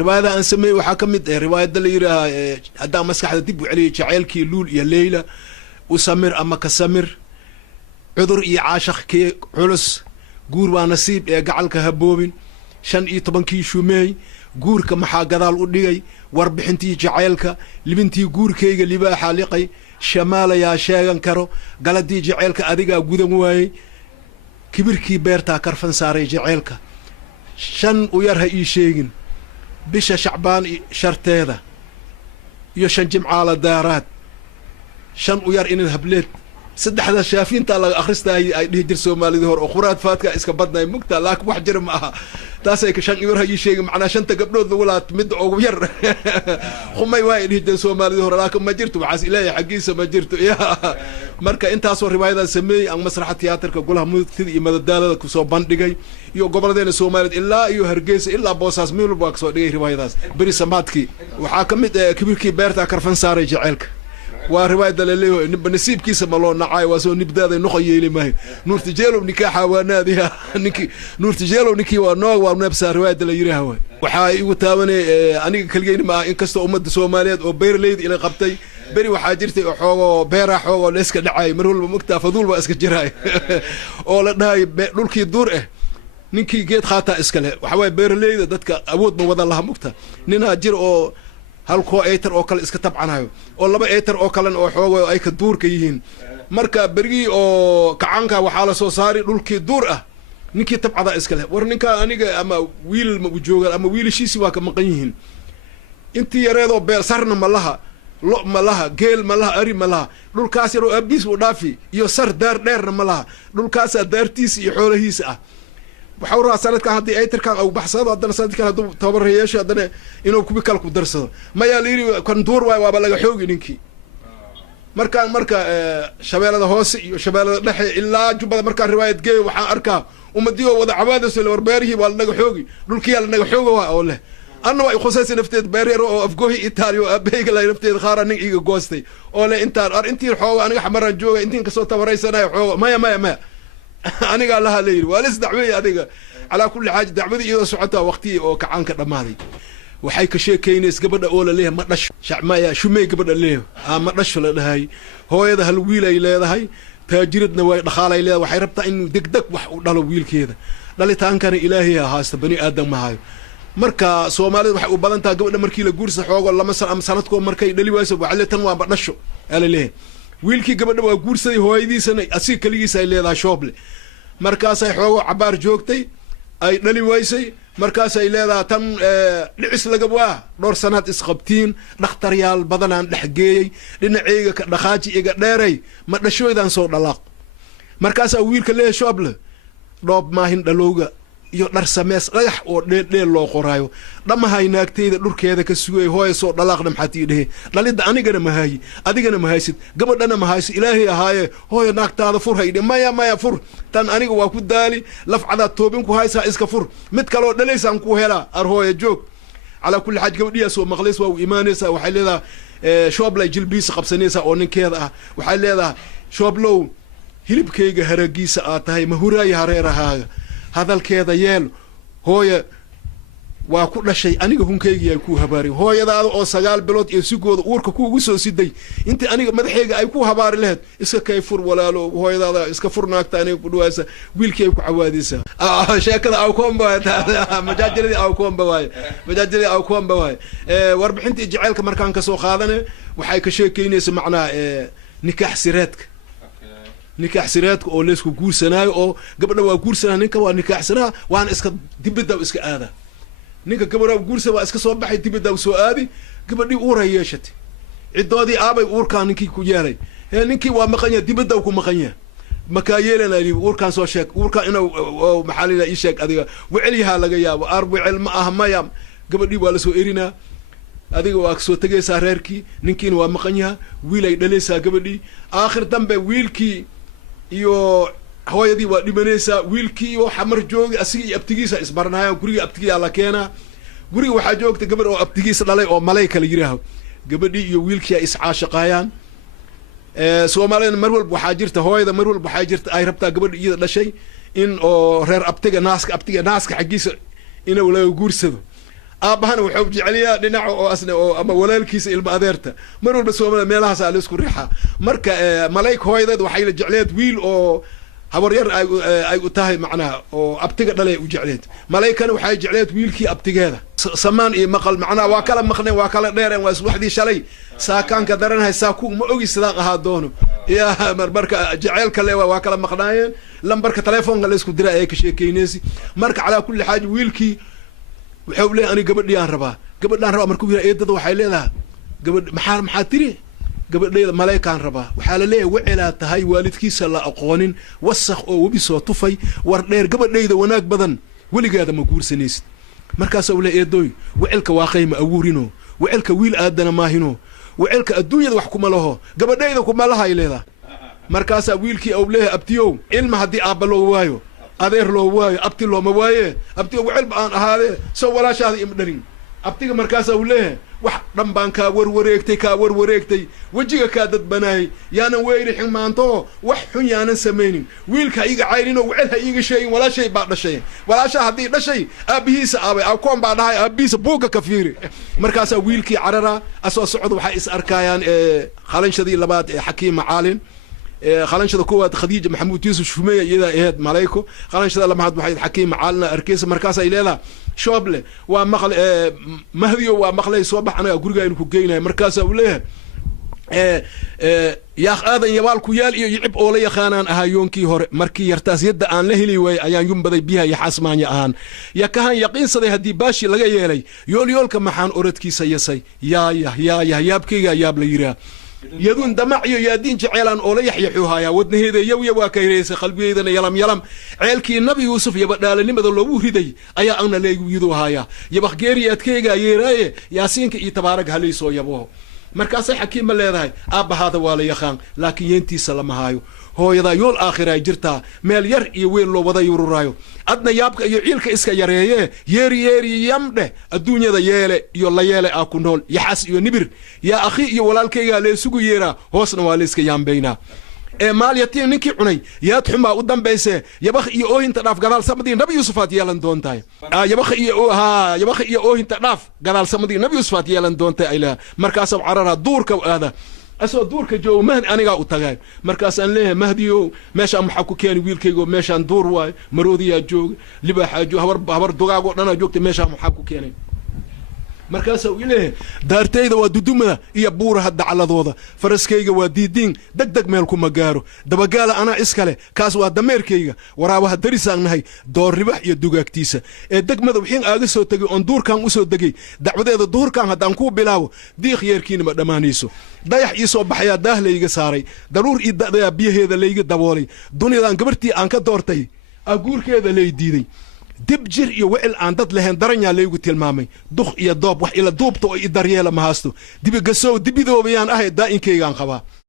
رواية أن سمي وحكمت رواية دليل هذا مسح دب عليه جعلك لول يا ليلى وسمر أما كسمر عذر عاشق كي علس جور ونصيب جعلك هبوبين شن طبعا كي شومي جور كمحا جدال وديجي وربحنتي جعلك لبنتي جور كي اللي بقى حالقي شمال يا شاغن كرو قالدي جعلك أديجا جودن واي كبر كي بيرتا كرفن ساري جعلك شن ويرها شيغن بش شعبان شرتيدا يشن جمع على دارات شن وير إن الهبلت صدق هذا شافين تلا أخرستا أي دير سومالي ظهر أخرات فاتك إسكبدنا مقتا لك واحد جرم معها تاسيك شن يورها شيء معنا شن تقبلوا ذولات مد أو وير خم يوايد يدير سومالي ظهر لكن ما جرتوا عاس إلهي حقيسة ما جرتوا يا مركا أنت أصور رواية سمي عن مسرح تياتر كقولها مثل إمادة دالة كسو بندقي يو قبل ذي سومالي إلا يو هرجيس إلا بوساس ميلو باكسو دي رواية بري سماتكي وحاكمت كبير كي بيرتا كرفن ساري جعلك ورواية دليله نسيب كيس مالون نعاي واسو نبدأ ذي نخي يلي ماهي نور تجيلو بنكاحة وناديها نكي نور تجيلو نكي ونوع ونبسا رواية دليله هواي وحاي وتاوني أنا كلجين ما إنكستو أمد سوماليات أو بير ليد إلى قبتي بري وحاجرتي حوغو بيرا حوغو ليسك دعاي مرول بمكتا فضول واسك جراي أو لدهاي دولكي دور نكي جيت خاطا اسكله وحواي بير ليد دادك أود موضا الله مكتا نينا جير أو halkoo eetar oo kale iska tabcanayo oo laba eetar oo kale oo xoogo ay ka duur ka yihiin marka berigi oo kacanka waxa la soo saari dhulkii duur ah ninkii tabcada iska leh war ninka aniga ama wiil ma u jooga ama wiilashiisi waa ka maqan yihiin intii yareedo beel sarna malaha lo malaha geel malaha ari malaha dhulkaas yar oo abis u dhaafi iyo sar daar dheerna malaha dhulkaas daartiis iyo xoolahiisa ah وحورها سنة كان هذه أي تركان أو بحصاد هذا سنة كان هذا تبر هيش هذا إنه كوبي كلكو درسه ما يليري كان دور وابلغ حوجي نكي مركا شباب هذا هوسي شباب نحي إلا جبل مركا رواية جاي وحان أركا ومديو وضع عبادة سلور باريه والنجح حوجي دول كيا النجح حوجي وأقوله أنا خصوصي نفتيت بارير أو أفجوه إيطاليا أبيك لا نفتيت خارن إيجو جوستي أوله أنت الحوجي أنا حمر الجوجا أنت كسوت تبري سنة حوجي ما أنا قال لها ليل ولس دعوي هذيك على كل حاجة دعوي إذا سعتها وقتي أو كعنك دمادي وحيك شيء كينيس قبل أقول له ما نش شعمايا شو ما قبل له ما نش ولا هاي هو هذا الويل إلى هاي تاجرتنا ودخاله إلى وحيربطه إنه دق وحده ويل كذا لا تانكر إلهي هاست بني آدم معاي مركا سومالي وبلنتا قبل مركي لجورس حوق ولا مثلا سنتكم مركي دلي واسب وعلى تنوى ما نشوا قال ليه wiilkii gabadha waa guursaday hooyadiisana asii kaligiisa ay leedahay shooble markaas ay xoogo cabaar joogtay ay dhali waysay markaas ay leedahay tan dhicis laga waa dhowr sanaad isqabtiin dhakhtaryaal badan aan dhaxgeeyay dhinacayga ka dhaqaaji iga dheeray ma dhashooydan soo dhalaaq markaas wiilka leeyahay shooble dhoob maahin dhalowga iyo dhar samees dhagax oo dheel loo qoraayo dhamahay naagteeda dhurkeeda ka sugay hooyo soo dhalaaqna maxatii dhahe dhalida anigana mahayi adigana mahaysid gabadhana mahaysid ilaahay ahaaye hooyo naagtaada fur hayde maya fur tan aniga waa ku daali lafcada toobin ku haysa iska fur mid kale oo dhaleysaan ku hela ar hooyo joog ala kulli xaj gabadhiya soo maqleys waa iimaanaysa waxay leedahay shooblay jilbiis qabsanaysa oo ninkeeda ah waxay leedahay shooblow hilibkayga haragiisa aad tahay ma huraaya hareerahaaga hadalkeeda yeel hooyo waa ku dhashay aniga hunkeyga ay ku habaari hooyadaada oo 9 bilood iyo sigooda uurka ku ugu soo siday inta aniga madaxeega ay ku habaari lahayd iska kayfur walaalo hooyadaada iska furnaagta aniga ku dhawaasa wiilkii ay ku cawaadaysa sheekada aw koomba majaajirada aw koomba waay warbixintii jaceelka markaan ka soo qaadane waxay ka sheekeynaysaa macnaa nikaax sireedka nikaax sireedka oo leesku guursanaayo oo gabadha waa guursanaa ninka waa nikaaxsanaa waan iska dibada iska aada ninka gabadha guursa waa iska soo baxay dibada soo aadi gabadhii uur yeeshatay cidoodii aabay uurkaan ninkii ku yeelay ninkii waa maqanya dibada ku maqanya maka yeelana uurkaan soo sheeg uurkaan inuu maxalina ii sheeg adiga wicilyaha laga yaabo arbicil ma ah maya gabadhii waa la soo erinaa adiga waa soo tagaysaa reerkii ninkiina waa maqanya wiil ay dhalaysaa gabadhii aakhir dambe wiilkii iyo hooyadii waa dhimanaysaa wiilkii oo xamar joogi asiga iyo abtigiisa isbarnaayaan guriga abtigiisa la keenaa guriga waxaa joogta gabadh oo abtigiisa dhalay oo malayka la yiraahdo gabadhii iyo wiilkii ay iscaashaqayaan Soomaaliyeed mar walba waxaa jirta hooyada mar walba waxaa jirta ay rabtaa gabadh iyada dhashay in oo reer abtiga naaska xagiisa inuu la guursado aabahana wuxuu jeceliyaa dhinaca oo asna oo ama walaalkiisa ilma adeerta mar walba Soomaaliya meelahaas la isku riixa marka malayk hooyadeed waxay la jecleed wiil oo habar yar ay u tahay macnaha oo abtiga dhalay u jecleed malaykana waxay jecleed wiilkii abtigeeda samaan iyo maqal macnaha waa kala maqneen waa kala dheereen waa waxdii shalay saakaanka daranay saaku ma ogi sidaan ahaa doono ya marka jaceelka le waa kala maqnaayeen lambarka telefoonka la isku diray ay ka sheekeynaysi marka ala kulli xaaj wiilkii wuxuu leeyahay ani gabadhiyaan rabaa markuu yiraahdo eedada waxay leedahay gabadh maxaa tiri gabadheeda malaykaan rabaa waxaa la leeyahay wicilaa tahay waalidkiisa la aqoonin wasakh oo webi soo tufay war dheer gabadheeda wanaag badan weligeeda ma guursanaysid markaas uu leeyahay eedoy wicilka waa qayma awuurino wicilka wiil aadana maahino wicilka adduunyada wax kuma laho gabadheeda kuma laha ay leedahay markaas wiilkii uu leeyahay abtiyow ilma hadii aabba loo waayo adeer loo waayo abti loo ma waaye abtiga wicil baan ahaadee soo walaashaada ima dhalin abtiga markaas uu leeyahay wax dhanbaan kaa warwareegtay wajiga kaa dadbanaay yaanan weyrixin maanto wax xun yaanan samaynin wiilka iga cayrinoo wicil ha iiga sheegin walaashay baa dhashay walaashaa haddii dhashay aabbihiisa aabay akoon baa dhahay aabbihiisa buugga ka fiiri markaasaa wiilkii carara asoo socda waxay is arkayaan qalanshadii labaad ee xakiim macaalin qalanshada koowaad khadiija maxamuud yuusuf shumeeye iyada ahayd malayko qalanshada lamaad waxay xakiim macaalina arkeysa markaas ay leedahay shooble waa maqal mahdiyo waa maqlay soo bax anaga guriga inuu ku geynayo markaas uu leeyahay yaa aadan yabaalku yaal iyo yicib oo la yaqaanaan ahayoonkii hore markii yartaas yadda aan la heli way ayaan yumbaday biyaha iyo xasmaanya ahaan ya kahan yaqiinsaday haddii baashi laga yeelay yoolyoolka maxaan oradkiisa yasay yaabkayga yaab la yiraa يدون دمعيو يادين جعلان أولا يحيحو هايا ودنهيدا يويا واكايريسا قلبيدنا يلم عيالكي النبي يوسف يبقى لنمد الله وهدي أيا أنا ليقو يدو هايا يبقى غيري أتكيغا يراي ياسينك يتبارك هليسو يبوه مركاسي حكيم اللي هاي أبا هذا والا يخان لكن ينتي سلام هايو هو يدا يول آخر جرتا ميل ير يوين لو ودا يورو رايو أدنا يابك يعيلك إسكا يريه يري يمده الدنيا دا يالي يولا يالي آكو نول يحس يو نبر يا أخي يولالكيغا ليسوغو يرا هوسنا واليسكا يامبينا maal yatiin ninkii cunay yaad xumaa u dambayse yabakh iyo oohinta dhaaf gadaal samadii nabi yuusufaad yeelan doontahay yabakh iyo oohinta dhaaf gadaal samadii nabi yuusufaad yeelan doontahay ayla markaas carara duurka aada asoo duurka joogo mahdi aniga u tagay markaas aan leeyahay mahdiyo meesha maxaa ku keenay wiilkaygo meeshaan duur waay maroodiya jooga libaaxa jooga habar dugaago dhana joogta meesha maxaa ku keenay markaas uu ilaahay daartayda waa dudumada iyo buuraha dacladooda faraskayga waa diidiin degdeg meel ku magaaro dabagaala ana iskale kaas waa dameerkayga waraabaha darisaanahay door ribax iyo dugaagtiisa degmada wixii aaga soo tagay on duurkan u soo dagay dacwadeeda duurkan hadaan ku bilaabo diiq yeerkiina ma dhamaanayso dayax ii soo baxaya daahlayga saaray daruur ii da'day biyaheeda layga daboolay dunidan gabartii aan ka doortay aguurkeeda lay diiday dib jir iyo wicil aan dad lahayn daranyaa laygu tilmaamay duq iyo doob wax ila duubta oo i daryeela ma haasto dibi gasow dibidoobayaan ahay daa'inkaygaan qabaa